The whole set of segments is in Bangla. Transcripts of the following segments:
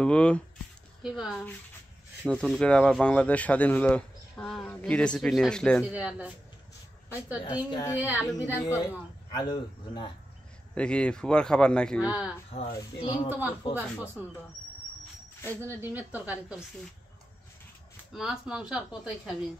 তবু নতুন করে আবার বাংলাদেশ স্বাধীন হলো, কি রেসিপি নিয়ে আসলেন? দেখি ফুবার খাবার নাকি? তোমার ফুবার পছন্দ, এই জন্য ডিমের তরকারি করছি। মাছ মাংস আর কতই খাবি,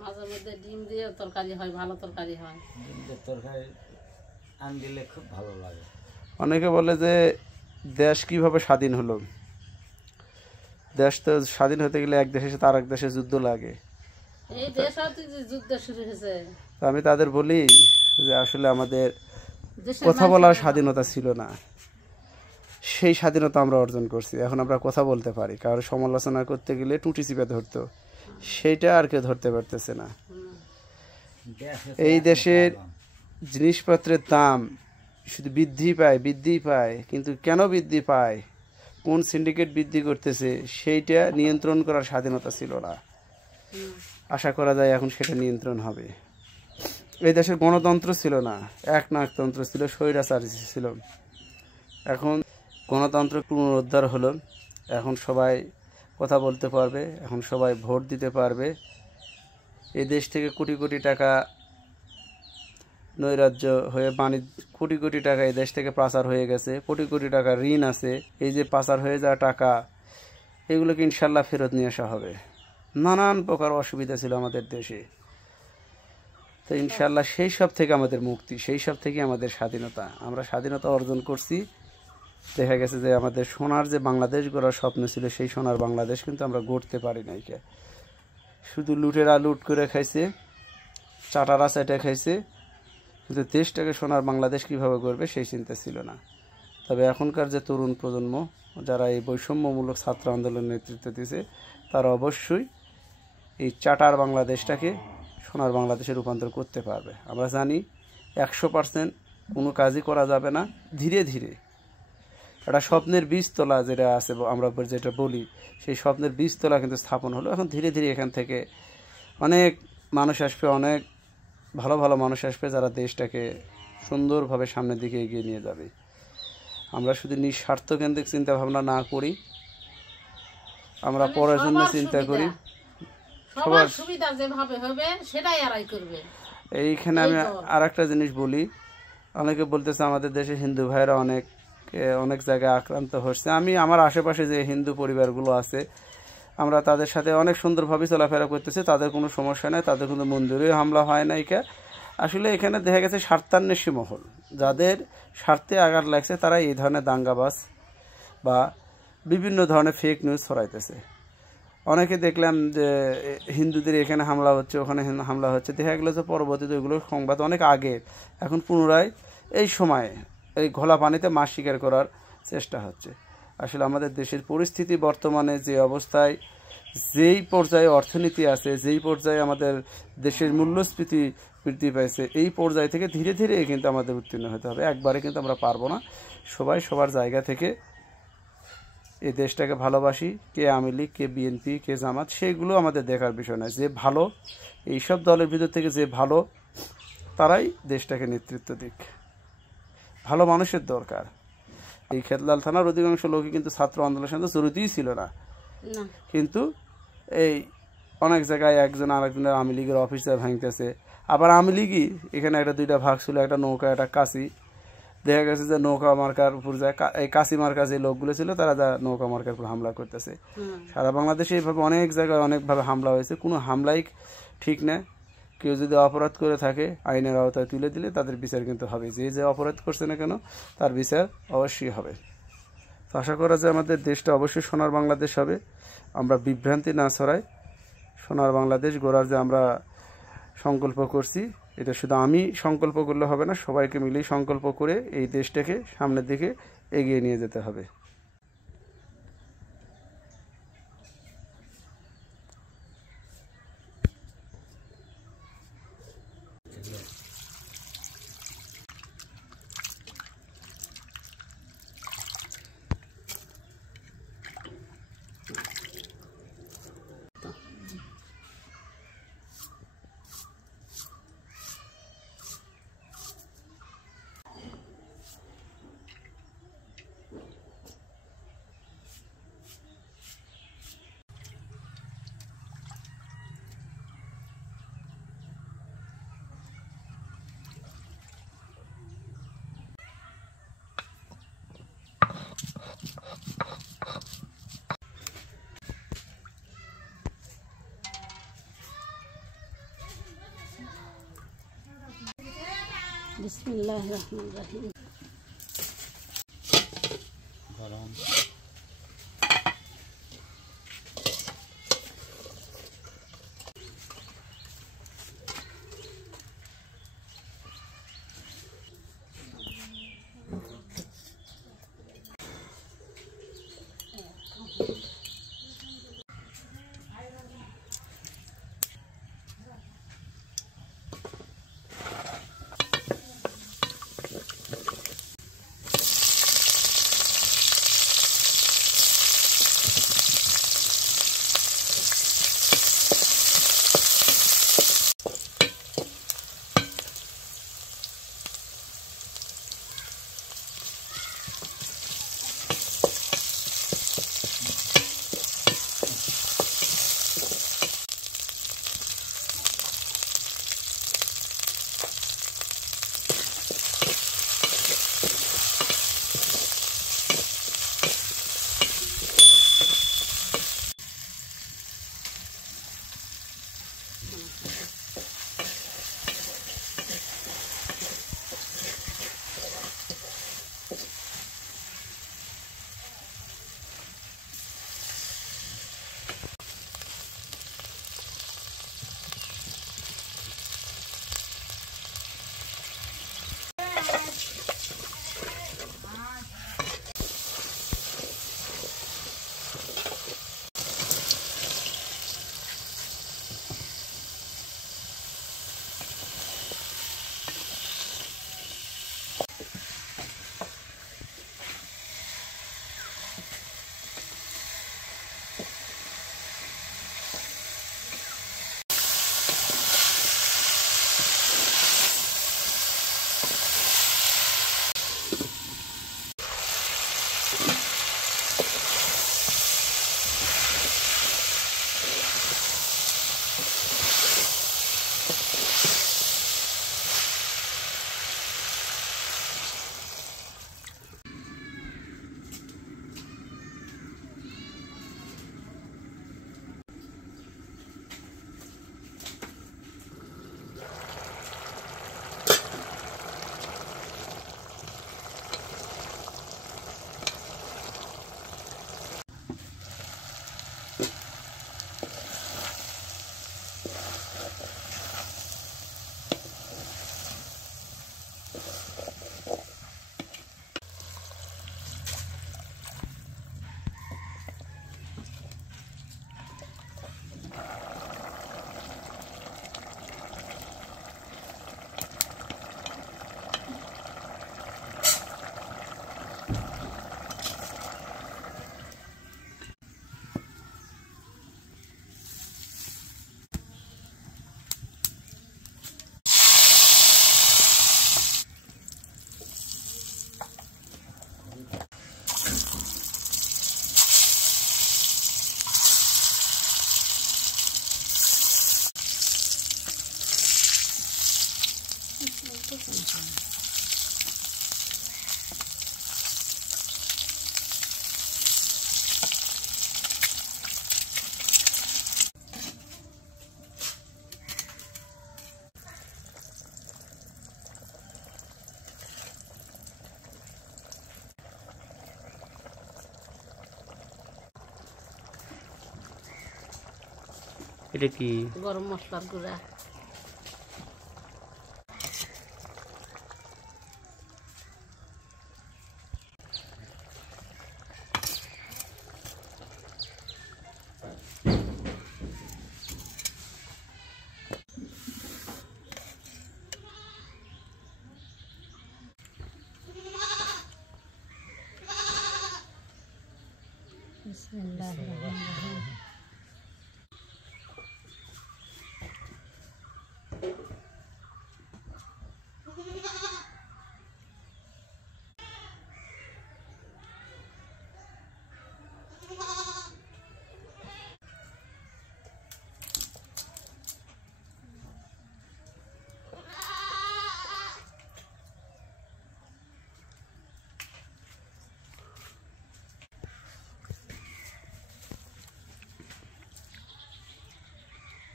মাঝে মধ্যে ডিম দিয়ে তরকারি হয়, ভালো তরকারি হয়। ডিমের তরকারি আন দিলে খুব ভালো লাগে। অনেকে বলে যে দেশ কিভাবে স্বাধীন হলো। দেশ তো স্বাধীন হতে গেলে এক দেশের সাথে আরেক দেশে যুদ্ধ লাগে। এই দেশ হতে যে যুদ্ধ শুরু হয়েছে, আমি তাদের বলি যে আসলে আমাদের কথা বলার স্বাধীনতা ছিল না, সেই স্বাধীনতা আমরা অর্জন করছি। এখন আমরা কথা বলতে পারি, কারো সমালোচনা করতে গেলে টুটি চিপে ধরতো, সেইটা আর কেউ ধরতে পারতেছে না। এই দেশের জিনিসপত্রের দাম শুধু বৃদ্ধি পায়, কিন্তু কেন বৃদ্ধি পায়, কোন সিন্ডিকেট বৃদ্ধি করতেছে, সেইটা নিয়ন্ত্রণ করার স্বাধীনতা ছিল না। আশা করা যায় এখন সেটা নিয়ন্ত্রণ হবে। এই দেশের গণতন্ত্র ছিল না, একনায়কতন্ত্র ছিল, স্বৈরাচারী ছিল। এখন গণতন্ত্র পুনরুদ্ধার হলো, এখন সবাই কথা বলতে পারবে, এখন সবাই ভোট দিতে পারবে। এই দেশ থেকে কোটি কোটি টাকা নৈরাজ্য হয়ে কোটি কোটি টাকা এই দেশ থেকে পাচার হয়ে গেছে, কোটি কোটি টাকা ঋণ আছে। এই যে পাচার হয়ে যাওয়া টাকা, এগুলোকে ইনশাল্লাহ ফেরত নিয়ে আসা হবে। নানান প্রকার অসুবিধা ছিল আমাদের দেশে, তো ইনশাল্লাহ সেই সব থেকে আমাদের মুক্তি, সেই সব থেকে আমাদের স্বাধীনতা, আমরা স্বাধীনতা অর্জন করছি। দেখা গেছে যে আমাদের সোনার যে বাংলাদেশ গড়ার স্বপ্ন ছিল, সেই সোনার বাংলাদেশ কিন্তু আমরা গড়তে পারি নাই। শুধু লুটেরা লুট করে খাইছে, চাটারা চাটা খাইছে, কিন্তু দেশটাকে সোনার বাংলাদেশ কীভাবে গড়বে সেই চিন্তা ছিল না। তবে এখনকার যে তরুণ প্রজন্ম, যারা এই বৈষম্যমূলক ছাত্র আন্দোলনের নেতৃত্ব দিয়েছে, তারা অবশ্যই এই চাটার বাংলাদেশটাকে সোনার বাংলাদেশে রূপান্তর করতে পারবে। আমরা জানি 100% কোনো কাজই করা যাবে না, ধীরে ধীরে একটা স্বপ্নের বীজতলা যেটা আছে, আমরা যেটা বলি, সেই স্বপ্নের বীজতলা কিন্তু স্থাপন হলো। এখন ধীরে ধীরে এখান থেকে অনেক মানুষ আসবে, অনেক ভালো ভালো মানুষ আসবে, যারা দেশটাকে সুন্দরভাবে সামনের দিকে এগিয়ে নিয়ে যাবে। আমরা শুধু নিঃস্বার্থকেন্দ্রিক চিন্তা ভাবনা না করি, আমরা পরের জন্য চিন্তা করি, সবার সুবিধা যেভাবে হবে সেটাই আড়াই করবে। এইখানে আমি আর একটা জিনিস বলি, অনেকে বলতেছে আমাদের দেশে হিন্দু ভাইয়েরা অনেক জায়গায় আক্রান্ত হচ্ছে। আমি আমার আশেপাশে যে হিন্দু পরিবারগুলো আছে, আমরা তাদের সাথে অনেক সুন্দরভাবে চলাফেরা করতেছি, তাদের কোনো সমস্যা নেই, তাদের কোনো মন্দিরে হামলা হয় না। আসলে এখানে দেখা গেছে স্বার্থান্বেষী মহল, যাদের স্বার্থে আঘাত লাগছে, তারা এই ধরনের দাঙ্গাবাজ বা বিভিন্ন ধরনের ফেক নিউজ ছড়াইতেছে। অনেকে দেখলাম যে হিন্দুদের এখানে হামলা হচ্ছে, ওখানে হামলা হচ্ছে, দেখা গেলো যে পরবর্তীতে ওইগুলো সংবাদ অনেক আগে, এখন পুনরায় এই সময়ে এই ঘোলা পানিতে মাছ শিকার করার চেষ্টা হচ্ছে। আসলে আমাদের দেশের পরিস্থিতি বর্তমানে যে অবস্থায়, যেই পর্যায়ে অর্থনীতি আছে, যেই পর্যায়ে আমাদের দেশের মূল্যস্ফীতি বৃদ্ধি পাইছে, এই পর্যায় থেকে ধীরে ধীরে কিন্তু আমাদের উত্তীর্ণ হতে হবে। একবারে কিন্তু আমরা পারবো না। সবাই সবার জায়গা থেকে এই দেশটাকে ভালোবাসি, কে আওয়ামী লীগ, কে বিএনপি, কে জামাত, সেগুলো আমাদের দেখার বিষয় নয়। যে ভালো, এইসব দলের ভিতর থেকে যে ভালো, তারাই দেশটাকে নেতৃত্ব দিক। ভালো মানুষের দরকার। এই খেতলাল থানার অধিকাংশ লোকই কিন্তু ছাত্র আন্দোলনের সাথে জড়িতই ছিল না, কিন্তু এই অনেক জায়গায় একজন আরেকজনের আওয়ামী লীগের অফিসার ভাঙতেছে। আবার আওয়ামী লীগই এখানে একটা দুইটা ভাগ ছিল, একটা নৌকা, একটা কাশি। দেখা গেছে যে নৌকা মার্কার উপর যায়, এই কাশি মার্কার যে লোকগুলো ছিল, তারা যা নৌকা মার্কার উপর হামলা করতেছে। সারা বাংলাদেশে এইভাবে অনেক জায়গায় অনেকভাবে হামলা হয়েছে, কোনো হামলাই ঠিক না। কেউ যদি অপরাধ করে থাকে, আইনের আওতায় তুলে দিলে তাদের বিচার কিন্তু হবে। যে অপরাধ করছে না কেন, তার বিচার অবশ্যই হবে। তো আশা করা যায় আমাদের দেশটা অবশ্যই সোনার বাংলাদেশ হবে। আমরা বিভ্রান্তি না ছড়াই, সোনার বাংলাদেশ গড়ার যে আমরা সংকল্প করছি, এটা শুধু আমি সংকল্প করলে হবে না, সবাইকে মিলেই সংকল্প করে এই দেশটাকে সামনের দিকে এগিয়ে নিয়ে যেতে হবে। বিসমিল্লাহির রহমানির রহিম। গরম এটা কি? গরম মশলার গুঁড়া। বিসমিল্লাহির রহমানির রহিম।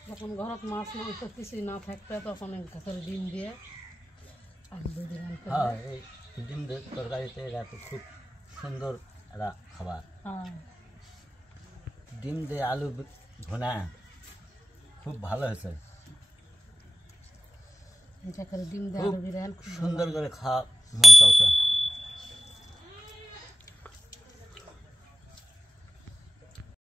যখন ঘরত মাছ মাংস কিছুই না থাকতে তখন এক ঘাতের ডিম দিয়ে আলু বিরান করে। হ্যাঁ এই ডিম দিয়ে তরকারিতে এটা তো খুব সুন্দর একটা খাবার। হ্যাঁ ডিম দিয়ে আলু ভুনা খুব ভালো হয়েছে, এটা করে ডিম দিয়ে খুব আলু বিরান খুব সুন্দর করে খাওয়া মন চাইছে।